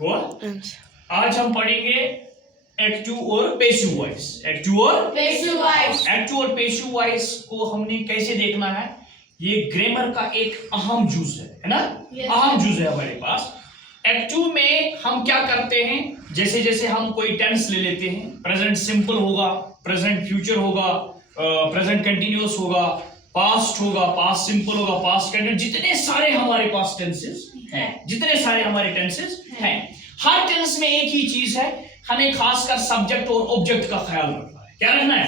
हुआ। आज हम पढ़ेंगे एक्टिव और पैसिव वॉइस। एक्टिव और पैसिव वॉइस को हमने कैसे देखना है, ये ग्रामर का एक अहम जुज है ना। अहम जुज है हमारे पास। एक्टिव में हम क्या करते हैं, जैसे जैसे हम कोई टेंस ले लेते हैं, प्रेजेंट सिंपल होगा, प्रेजेंट फ्यूचर होगा, प्रेजेंट कंटिन्यूअस होगा, पास्ट होगा, पास्ट सिंपल होगा, पास्ट कंटिन्यूअस, जितने सारे हमारे पास टेंसेस हैं, जितने सारे हमारे टेंसेस हैं, हर टेंस में एक ही चीज है, हमें खासकर सब्जेक्ट और ऑब्जेक्ट का ख्याल रखना है। क्या रखना है?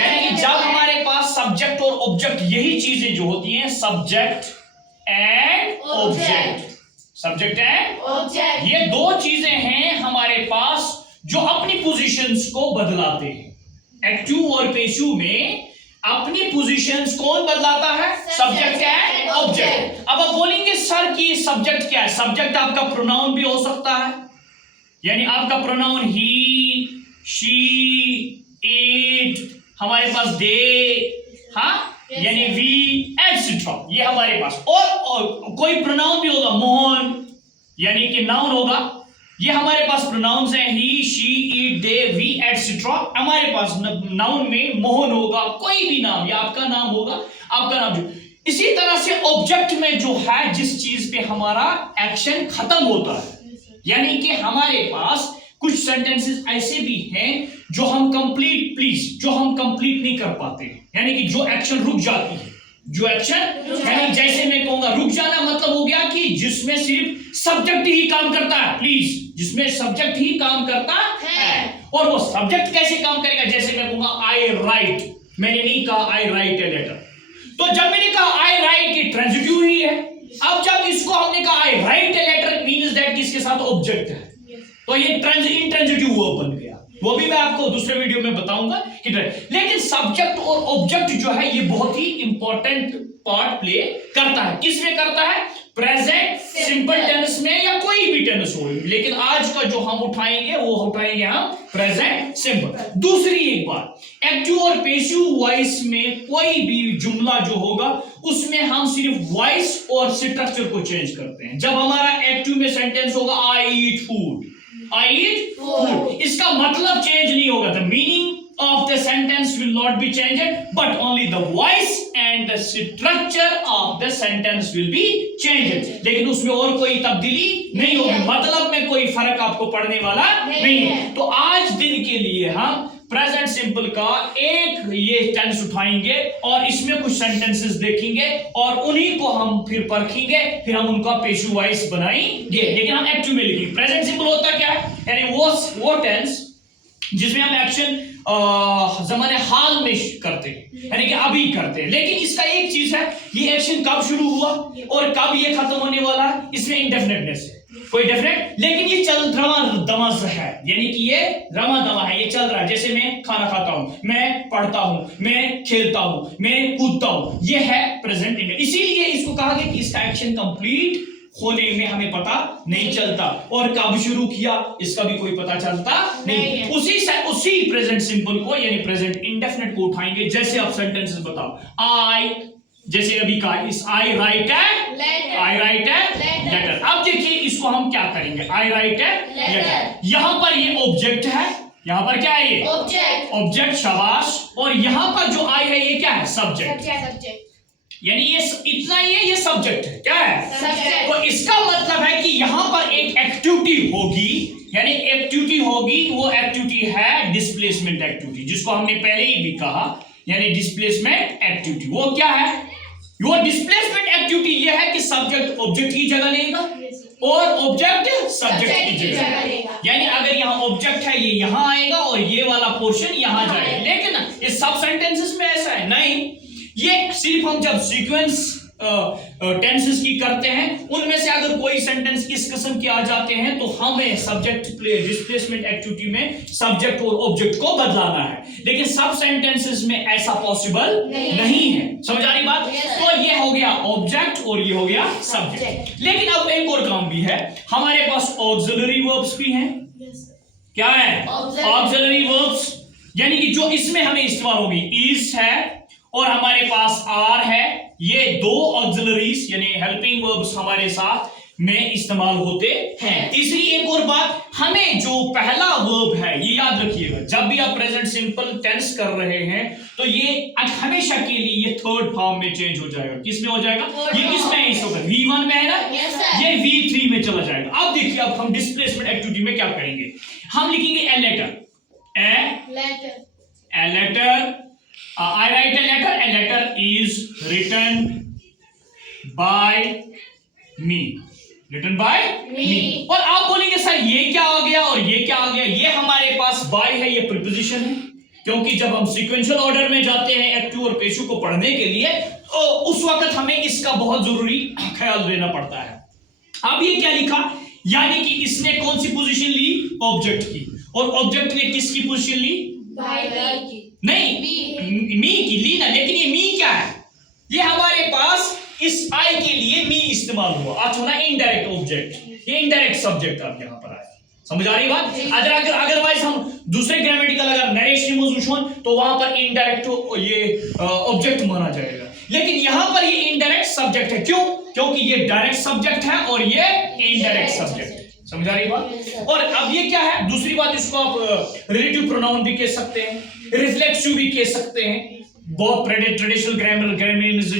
यानी कि जब हमारे पास सब्जेक्ट और ऑब्जेक्ट, यही चीजें जो होती हैं, subject and object, subject and object, ये दो चीजें हैं हमारे पास जो अपनी पोजीशंस को बदलाते हैं। एक्टिव और पैसिव में अपनी पोजीशंस कौन बदलाता है? Subject and object. अब आप बोलेंगे सर कि सब्जेक्ट क्या है? सब्जेक्ट आपका प्रोनाउन भी हो सकता है, यानी आपका प्रोनाउन ही, शी, इट, हमारे पास दे, हाँ, यानी वी एटसेट्रा, ये हमारे पास। और कोई प्रोनाउन भी होगा, मोहन, यानी कि नाउन होगा, ये हमारे पास प्रोनाउंस हैं, he, she, it, they, we etcetera. हमारे पास नाउन में मोहन होगा, कोई भी नाम, या आपका नाम होगा, आपका नाम जो। इसी तरह से ऑब्जेक्ट में जो है, जिस चीज पे हमारा एक्शन खत्म होता है, यानी कि हमारे पास कुछ सेंटेंसेस ऐसे भी हैं जो हम कंप्लीट नहीं कर पाते हैं, यानी कि जो एक्शन रुक जाती है, जो एक्शन, यानी जैसे मैं कहूंगा रुक जाना, मतलब हो गया कि जिसमें सिर्फ सब्जेक्ट ही काम करता है, प्लीज, जिसमें सब्जेक्ट ही काम करता है। और वो सब्जेक्ट कैसे काम करेगा? जैसे मैं कहूंगा आई राइट, मैंने नहीं कहा आई राइट ए लेटर, तो जब मैंने कहा आई राइट, ये ट्रांजिटिव ही है। अब जब इसको हमने कहा I write a letter, means that किसके साथ ऑब्जेक्ट है, तो ये इंट्रांजिटिव वर्ब बन गया। वो भी मैं आपको दूसरे वीडियो में बताऊंगा कि, लेकिन सब्जेक्ट और ऑब्जेक्ट जो है ये बहुत ही इंपॉर्टेंट पार्ट प्ले करता है। किस में करता है? प्रेजेंट सिंपल टेंस में या कोई भी टेंस हो, लेकिन आज का जो हम उठाएंगे वो उठाएंगे हम प्रेजेंट सिंपल। दूसरी एक बात, एक्टिव और पैसिव वॉइस में कोई भी जुमला जो होगा उसमें हम सिर्फ वॉइस और स्ट्रक्चर को चेंज करते हैं। जब हमारा एक्टिव में सेंटेंस होगा आई ईट फूड, आई ईट फूड, इसका मतलब चेंज नहीं होगा, the meaning of the sentence will not be changed, but only the voice and the structure of the sentence will be changed। लेकिन उसमें और कोई तब्दीली नहीं होगी, मतलब में कोई फर्क आपको पड़ने वाला नहीं है। तो आज दिन के लिए हम प्रेजेंट सिंपल का एक ये टेंस उठाएंगे और इसमें कुछ सेंटेंसेस देखेंगे और उन्हीं को हम फिर परखेंगे, फिर हम उनका पैसिव वॉइस बनाएंगे, लेकिन हम एक्टिव में लिखेंगे। प्रेजेंट सिंपल होता क्या है? यानी वो टेंस जिसमें हम एक्शन ज़माने हाल में करते हैं, यानी कि अभी करते हैं, लेकिन इसका एक चीज है, ये एक्शन कब शुरू हुआ और कब ये खत्म होने वाला है, इसमें इंडेफिनेटनेस है, कोई डेफिनेट, लेकिन ये चल रवा दमा है, यानी कि ये रमा दमा है, ये चल रहा है। जैसे मैं खाना खाता हूं, मैं पढ़ता हूं, मैं खेलता हूं, मैं कूदता हूं, ये है प्रेजेंट इंडेफिनिट। इसीलिए इसको कहा गया कि इसका एक्शन कंप्लीट होने में हमें पता नहीं चलता, और कब शुरू किया इसका भी कोई पता चलता नहीं। उसी प्रेजेंट सिंपल को, यानी प्रेजेंट इंडेफिनिट को उठाएंगे। जैसे आप सेंटेंसेस बताओ, आई, जैसे अभी कहा, इस आई राइट ए लेटर। अब देखिए इसको हम क्या करेंगे, आई राइट ए लेटर, यहां पर ये ऑब्जेक्ट है, यहां पर क्या है, ये ऑब्जेक्ट, शाबाश, और यहां पर जो आई है ये क्या है, सब्जेक्ट, यानी ये इतना ही है, ये सब्जेक्ट है, क्या है, सब्जेक्ट। तो इसका मतलब है कि यहां पर एक एक्टिविटी होगी, यानी एक्टिविटी होगी, वो एक्टिविटी है डिस्प्लेसमेंट एक्टिविटी, जिसको हमने पहले ही भी कहा, यानी डिस्प्लेसमेंट एक्टिविटी। वो क्या है? वो डिस्प्लेसमेंट एक्टिविटी ये है कि सब्जेक्ट ऑब्जेक्ट की जगह लेगा और ऑब्जेक्ट सब्जेक्ट की जगह लेगा। यानी अगर यहाँ ऑब्जेक्ट है, ये यहाँ आएगा और ये वाला पोर्शन यहाँ जाएगा, लेकिन इस सब सेंटेंसेस में ऐसा है नहीं। ये सिर्फ हम जब सीक्वेंस टेंसेस की करते हैं, उनमें से अगर कोई सेंटेंस इस किस्म के आ जाते हैं तो हमें सब्जेक्ट डिस्प्लेसमेंट एक्टिविटी में सब्जेक्ट और ऑब्जेक्ट को बदलाना है, लेकिन सब सेंटेंसेस में ऐसा पॉसिबल नहीं है। समझ आ रही बात? तो ये हो गया ऑब्जेक्ट और ये हो गया सब्जेक्ट। लेकिन अब एक और काम भी है, हमारे पास ऑक्सिलरी वर्ब्स भी हैं। क्या है? ऑक्सिलरी वर्ब्स, यानी कि जो इसमें हमें इस्तेमाल होगी, इज है और हमारे पास आर है, ये दो ऑक्सिलरीज यानी हेल्पिंग वर्ब्स हमारे साथ में इस्तेमाल होते हैं। तीसरी एक और बात, हमें जो पहला वर्ब है ये याद रखिएगा, जब भी आप प्रेजेंट सिंपल टेंस कर रहे हैं तो ये हमेशा के लिए ये थर्ड फॉर्म में चेंज हो जाएगा। किस में हो जाएगा? ये किस में है इस वक्त? V1 में है ना? ये V3 में चला जाएगा। अब देखिए, अब हम डिस्प्लेसमेंट एक्टिविटी में क्या करेंगे, हम लिखेंगे a letter, a letter, I write a letter, a letter is written by me, written by me। और आप बोलेंगे सर ये क्या आ गया और ये क्या आ गया? ये हमारे पास by है, ये प्रीपोजिशन है, क्योंकि जब हम सीक्वेंशियल ऑर्डर में जाते हैं एक्टिव और पेशु को पढ़ने के लिए तो उस वक्त हमें इसका बहुत जरूरी ख्याल देना पड़ता है। अब ये क्या लिखा, यानी कि इसने कौन सी पोजीशन ली? ऑब्जेक्ट की। और ऑब्जेक्ट ने किसकी पोजीशन ली? नहीं, मी की ली ना, लेकिन ये मी क्या है? ये हमारे पास इस आई के लिए मी इस्तेमाल हुआ, आज होना इनडायरेक्ट ऑब्जेक्ट, ये इनडायरेक्ट सब्जेक्ट आप यहां पर आए। समझ आ रही बात? अदरवाइज हम दूसरे ग्रामेटिकल अगर नरेशन मौजूद तो वहां पर इनडायरेक्ट ये ऑब्जेक्ट माना जाएगा, लेकिन यहां पर ये इनडायरेक्ट सब्जेक्ट है। क्यों? क्योंकि ये डायरेक्ट सब्जेक्ट है और ये इनडायरेक्ट सब्जेक्ट है। समझ आ रही बात? और अब ये क्या है, दूसरी बात, इसको आप रिलेटिव प्रोनाउन भी कह सकते हैं, रिफ्लेक्सिव भी कह सकते हैं, बहुत ट्रेडिशनल ग्रामर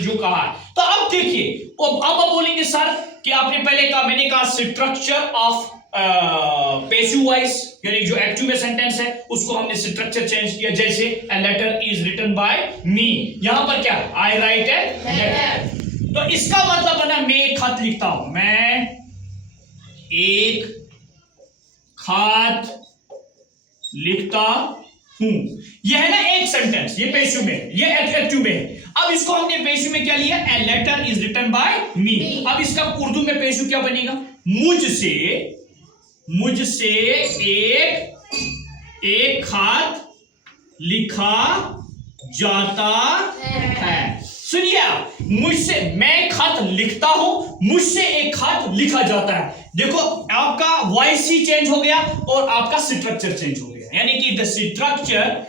जो कहा है। तो अब देखिए, अब आप बोलेंगे सर कि आपने पहले कहा, मैंने कहा स्ट्रक्चर ऑफ पैसिव वॉइस, यानी जो एक्टिव में सेंटेंस है उसको हमने स्ट्रक्चर चेंज किया। जैसे a letter is written by me, यहां पर क्या, I write a letter। तो इसका मतलब है ना, मैं एक खत लिखता हूं, मैं एक खत लिखता हूं। यह है ना एक सेंटेंस, ये पैसिव में, ये एक्टिव में। अब इसको हमने पैसिव में क्या लिया, a letter is written by me। अब इसका उर्दू में पैसिव क्या बनेगा, मुझसे एक खत लिखा जाता है। सुनिए, मुझसे, मैं खत लिखता हूं, मुझसे एक खत लिखा जाता है। देखो, आपका वॉइस ही चेंज हो गया और आपका स्ट्रक्चर चेंज हो गया, यानी कि the structure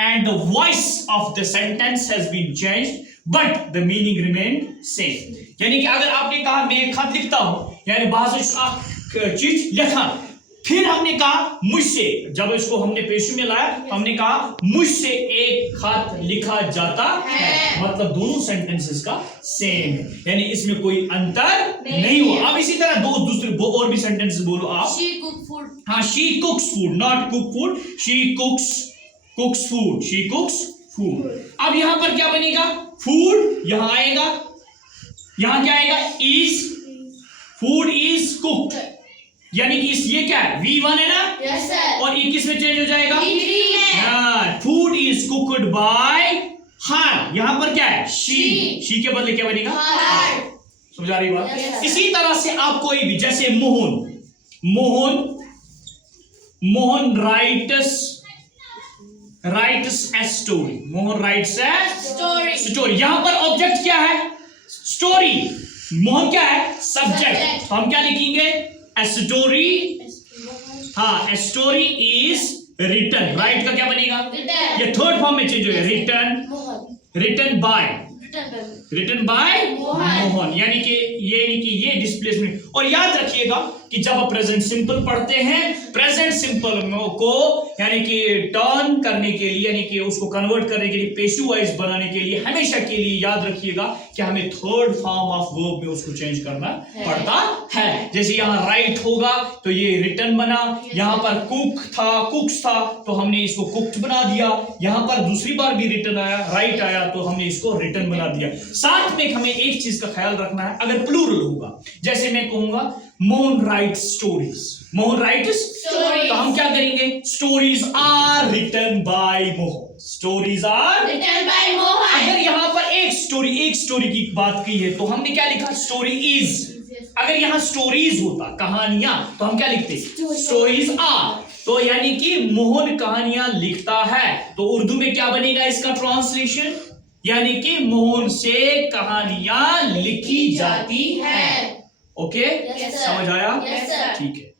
and the voice of the sentence has been changed but the meaning remain same. यानी कि अगर आपने कहा मैं एक खत लिखता हूं, यानी बाहर से चीज लिखा, फिर हमने कहा मुझसे, जब इसको हमने पेशे में लाया हमने कहा मुझसे एक खत लिखा जाता है, मतलब दोनों सेंटेंसेस का सेम है, यानी इसमें कोई अंतर नहीं हुआ। अब इसी तरह दूसरे और भी सेंटेंसेस बोलो आप। She cook food। हाँ, she cooks food, not cook food, she cooks food, she cooks food। अब यहां पर क्या बनेगा, फूड यहां आएगा, यहां क्या आएगा, is, food is cooked, यानी कि ये क्या है, V1 है ना? Yes, sir। और ये किस में चेंज हो जाएगा, V3 में। फूड इज कुक्ड बाय हर, यहां पर क्या है, शी के बदले क्या बनेगा, हर। समझ आ रही बात? Yes, इसी तरह से आप कोई भी, जैसे Mohan writes a story, Mohan writes a story. यहां पर ऑब्जेक्ट क्या है, स्टोरी, मोहन क्या है, सब्जेक्ट। तो हम क्या लिखेंगे, ए स्टोरी, हाँ, a story is written, write का क्या बनेगा, ये थर्ड फॉर्म में चेंज हो गया, रिटन बाय मोहन, यानी कि ये डिस्प्लेसमेंट। और याद रखिएगा कि जब आप प्रेजेंट सिंपल पढ़ते हैं, प्रेजेंट सिंपल को यानी कि टर्न करने के लिए, यानी कि उसको कन्वर्ट करने के लिए, पैसिव वॉइस बनाने के लिए हमेशा के लिए याद रखिएगा कि हमें थर्ड फॉर्म ऑफ वर्ब में उसको चेंज करना पड़ता है। जैसे यहाँ राइट होगा तो ये रिटन बना, यहाँ पर कुक्स था तो हमने इसको कुक्ड बना दिया, यहाँ पर दूसरी बार भी रिटन आया, राइट आया तो हमने इसको रिटन बना दिया। साथ में हमें एक चीज का ख्याल रखना है, अगर प्लूरल होगा, जैसे मैं कहूंगा Mohan writes stories, Mohan writes stories, तो हम क्या करेंगे, stories are written by Mohan, stories are written by Mohan. अगर यहाँ पर एक स्टोरी की बात की है तो हमने क्या लिखा, स्टोरी इज। अगर यहाँ स्टोरीज होता, कहानियां, तो हम क्या लिखते, स्टोरीज आर। तो यानी कि मोहन कहानियां लिखता है, तो उर्दू में क्या बनेगा इसका ट्रांसलेशन, यानी कि मोहन से कहानियां लिखी जाती है। Okay, Yes, sir। समझ आया? Yes, sir। ठीक है।